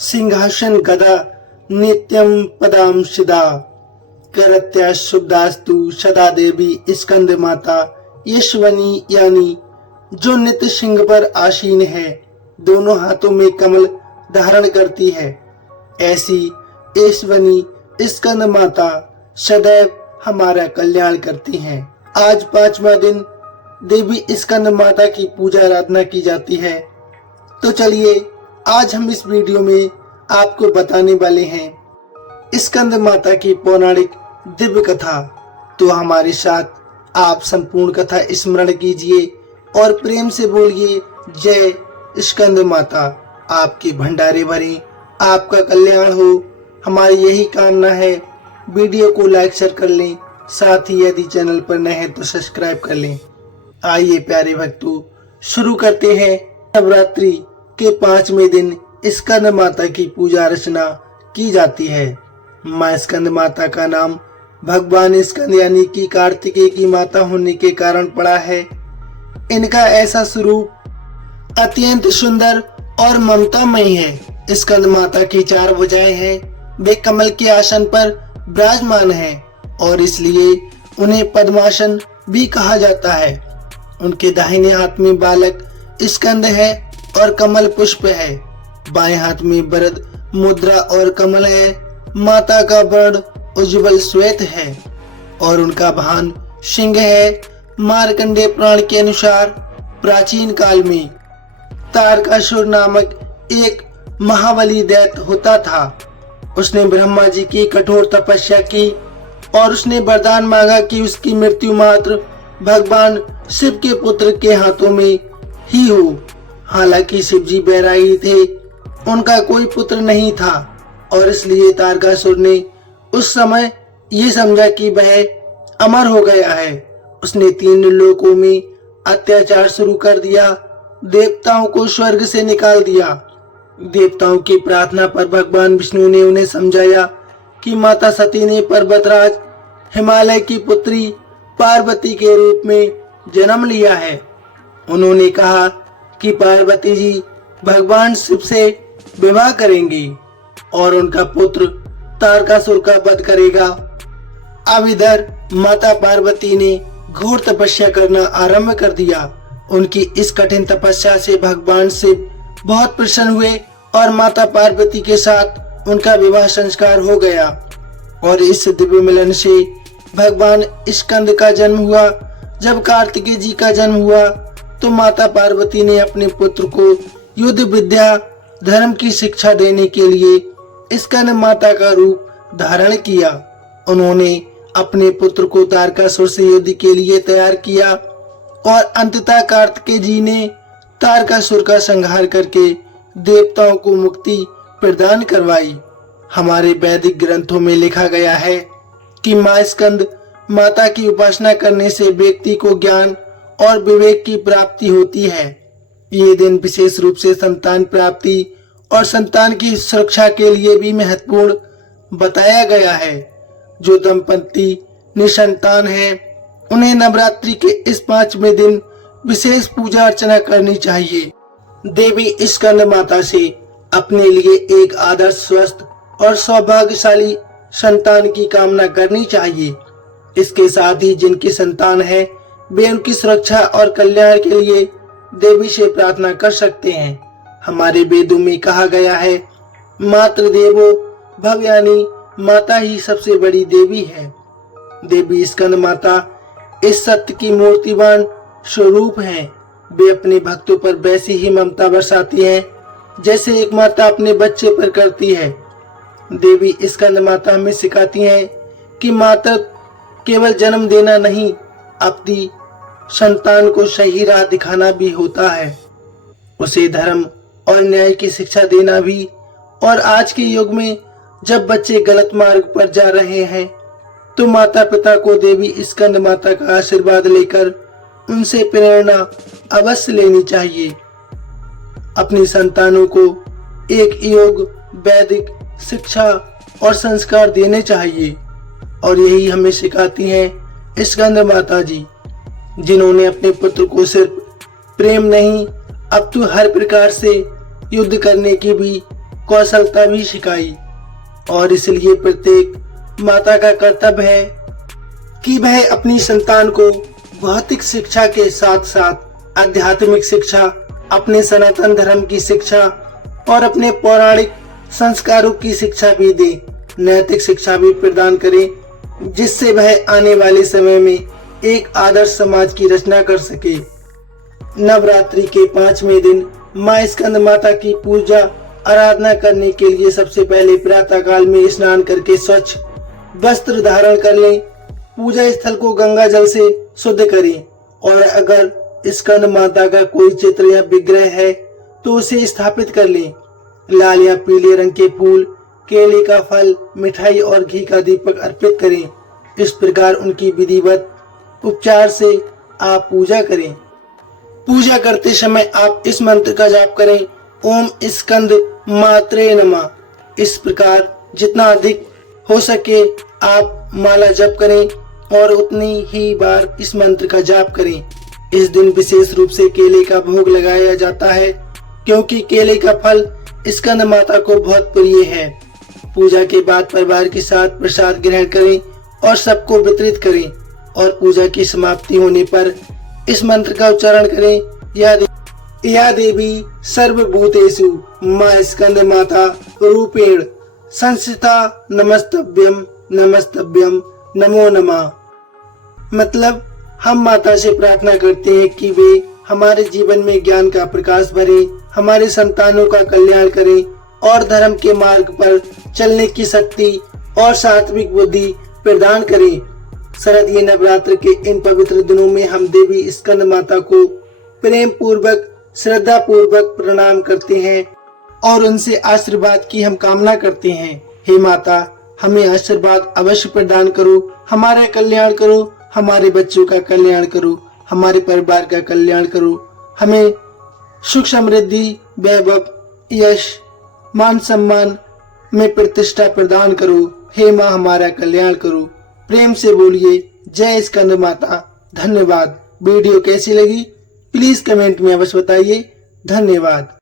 सिंहासन गदा नित्यं पदां शिदा करत्या शुभदास्तु सदा देवी स्कंद माता यशवनी, यानी जो नित्य सिंह पर आसीन है, दोनों हाथों में कमल धारण करती है, ऐसी यशवनी स्कंद माता सदैव हमारा कल्याण करती हैं। आज 5वां दिन देवी स्कंद माता की पूजा आराधना की जाती है। तो चलिए आज हम इस वीडियो में आपको बताने वाले हैं स्कंद माता की पौराणिक दिव्य कथा। तो हमारे साथ आप संपूर्ण कथा स्मरण कीजिए और प्रेम से बोलिए जय स्कंद माता। आपके भंडारे भरे, आपका कल्याण हो, हमारी यही कामना है। वीडियो को लाइक शेयर कर लें, साथ ही यदि चैनल पर नए हैं तो सब्सक्राइब कर लें। आइए प्यारे भक्तों, शुरू करते हैं। नवरात्रि के 5वें दिन स्कंद माता की पूजा अर्चना की जाती है। माँ स्कंद माता का नाम भगवान स्कंद यानी कि कार्तिकेय की माता होने के कारण पड़ा है। इनका ऐसा स्वरूप अत्यंत सुंदर और ममतामयी है। स्कंद माता की 4 भुजाएं हैं। वे कमल के आसन पर विराजमान हैं और इसलिए उन्हें पद्मासन भी कहा जाता है। उनके दाहिने हाथ में बालक स्कंद है और कमल पुष्प है। बाएं हाथ में वरद मुद्रा और कमल है। माता का वर्ण उज्ज्वल श्वेत है और उनका वाहन सिंह है। मार्कंडेय पुराण के अनुसार प्राचीन काल में तारकासुर नामक एक महाबली दैत्य होता था। उसने ब्रह्मा जी की कठोर तपस्या की और उसने वरदान मांगा कि उसकी मृत्यु मात्र भगवान शिव के पुत्र के हाथों में ही हो। हालांकि शिव जी बैरागी थे, उनका कोई पुत्र नहीं था और इसलिए तारकासुर ने उस समय ये समझा कि वह अमर हो गया है। उसने 3 लोकों में अत्याचार शुरू कर दिया। देवताओं को स्वर्ग से निकाल दिया। देवताओं की प्रार्थना पर भगवान विष्णु ने उन्हें समझाया कि माता सती ने पर्वतराज हिमालय की पुत्री पार्वती के रूप में जन्म लिया है। उन्होंने कहा कि पार्वती जी भगवान शिव से विवाह करेंगी और उनका पुत्र तारकासुर का वध करेगा। अब इधर माता पार्वती ने घोर तपस्या करना आरंभ कर दिया। उनकी इस कठिन तपस्या से भगवान शिव बहुत प्रसन्न हुए और माता पार्वती के साथ उनका विवाह संस्कार हो गया और इस दिव्य मिलन से भगवान स्कंद का जन्म हुआ। जब कार्तिकेय जी का जन्म हुआ तो माता पार्वती ने अपने पुत्र को युद्ध विद्या धर्म की शिक्षा देने के लिए स्कंद माता का रूप धारण किया। उन्होंने अपने पुत्र को तारकासुर से युद्ध के लिए तैयार किया और अंततः कार्तिकेय जी ने तारकासुर का संहार करके देवताओं को मुक्ति प्रदान करवाई। हमारे वैदिक ग्रंथों में लिखा गया है कि माँ स्कंद माता की उपासना करने से व्यक्ति को ज्ञान और विवेक की प्राप्ति होती है। ये दिन विशेष रूप से संतान प्राप्ति और संतान की सुरक्षा के लिए भी महत्वपूर्ण बताया गया है। जो दंपति निसंतान हैं, उन्हें नवरात्रि के इस 5वें दिन विशेष पूजा अर्चना करनी चाहिए। देवी स्कंद माता से अपने लिए एक आदर्श, स्वस्थ और सौभाग्यशाली संतान की कामना करनी चाहिए। इसके साथ ही जिनकी संतान है वे उनकी सुरक्षा और कल्याण के लिए देवी से प्रार्थना कर सकते हैं। हमारे वेदों में कहा गया है, मातृ देवो भव, यानी माता ही सबसे बड़ी देवी है। देवी स्कंद माता इस सत्य की मूर्तिवान स्वरूप हैं। वे अपने भक्तों पर वैसी ही ममता बरसाती हैं जैसे एक माता अपने बच्चे पर करती है। देवी स्कंद माता हमें सिखाती हैं कि माता केवल जन्म देना नहीं, अपनी संतान को सही राह दिखाना भी होता है, उसे धर्म और न्याय की शिक्षा देना भी। और आज के युग में जब बच्चे गलत मार्ग पर जा रहे हैं तो माता पिता को देवी स्कंद माता का आशीर्वाद लेकर उनसे प्रेरणा अवश्य लेनी चाहिए। अपनी संतानों को एक योग, वैदिक शिक्षा और संस्कार देने चाहिए और यही हमें सिखाती हैं स्कंद माता जी, जिन्होंने अपने पुत्र को सिर्फ प्रेम नहीं, अब तो हर प्रकार से युद्ध करने की भी कौशलता भी सिखाई। और इसलिए प्रत्येक माता का कर्तव्य है कि वह अपनी संतान को भौतिक शिक्षा के साथ साथ आध्यात्मिक शिक्षा, अपने सनातन धर्म की शिक्षा और अपने पौराणिक संस्कारों की शिक्षा भी दे, नैतिक शिक्षा भी प्रदान करे, जिससे वह आने वाले समय में एक आदर्श समाज की रचना कर सके। नवरात्रि के 5वें दिन माँ स्कंद माता की पूजा आराधना करने के लिए सबसे पहले प्रातः काल में स्नान करके स्वच्छ वस्त्र धारण कर लें। पूजा स्थल को गंगा जल से शुद्ध करें और अगर स्कंद माता का कोई चित्र या विग्रह है तो उसे स्थापित कर लें। लाल या पीले रंग के फूल, केले का फल, मिठाई और घी का दीपक अर्पित करें। इस प्रकार उनकी विधिवत उपचार से आप पूजा करें। पूजा करते समय आप इस मंत्र का जाप करें, ओम स्कंद मात्रे नमः। इस प्रकार जितना अधिक हो सके आप माला जप करें और उतनी ही बार इस मंत्र का जाप करें। इस दिन विशेष रूप से केले का भोग लगाया जाता है क्योंकि केले का फल स्कंद माता को बहुत प्रिय है। पूजा के बाद परिवार के साथ प्रसाद ग्रहण करें और सबको वितरित करें और पूजा की समाप्ति होने पर इस मंत्र का उच्चारण करें, या देवी सर्वभूतेषु मां स्कंद माता रूपेण संस्थिता नमस्तभ्यम नमस्तभ्यम नमो नमः। मतलब हम माता से प्रार्थना करते हैं कि वे हमारे जीवन में ज्ञान का प्रकाश भरें, हमारे संतानों का कल्याण करें और धर्म के मार्ग पर चलने की शक्ति और सात्विक बुद्धि प्रदान करें। शारदीय नवरात्र के इन पवित्र दिनों में हम देवी स्कंद माता को प्रेम पूर्वक, श्रद्धा पूर्वक प्रणाम करते हैं और उनसे आशीर्वाद की हम कामना करते हैं। हे माता, हमें आशीर्वाद अवश्य प्रदान करो, हमारा कल्याण करो, हमारे बच्चों का कल्याण करो, हमारे परिवार का कल्याण करो, हमें सुख समृद्धि, वैभव, यश, मान सम्मान में प्रतिष्ठा प्रदान करो। हे माँ, हमारा कल्याण करो। प्रेम से बोलिए जय स्कंद माता। धन्यवाद। वीडियो कैसी लगी प्लीज कमेंट में अवश्य बताइए। धन्यवाद।